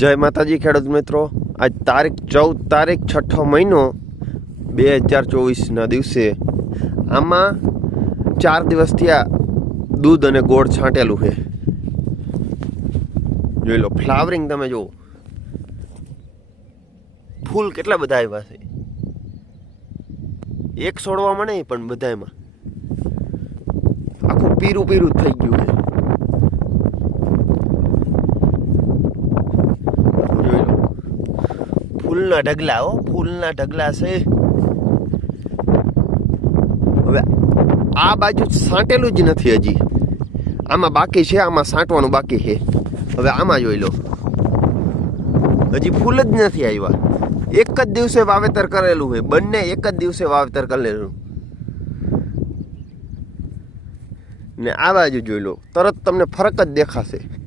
જય માતાજી ખેડૂત મિત્રો. આજ તારીખ ચૌદ તારીખ છઠ્ઠો મહિનો બે હજાર ચોવીસના દિવસે આમાં ચાર દિવસથી આ દૂધ અને ગોળ છાંટેલું છે. જોઈ લો, ફ્લાવરિંગ તમે જુઓ. ફૂલ કેટલા બધા આવ્યા છે. એક છોડવા મને પણ બધામાં. આખું પીરું પીરું થઈ ગયું છે જોઈ લો ફૂલના ઢગલા હો, ફૂલના ઢગલા છે. હવે આ બાજુ સાંટેલું જ નથી હજી. આમાં બાકી છે, આમાં સાંટવાનું બાકી છે. હવે આમાં જોઈ લો. હજી ફૂલ જ નથી આવ્યા. એક જ દિવસે વાવેતર કરેલું છે, બંને એક જ દિવસે વાવેતર કરેલું. ને આ બાજુ જોઈ લો, તરત તમને ફરક જ દેખાશે.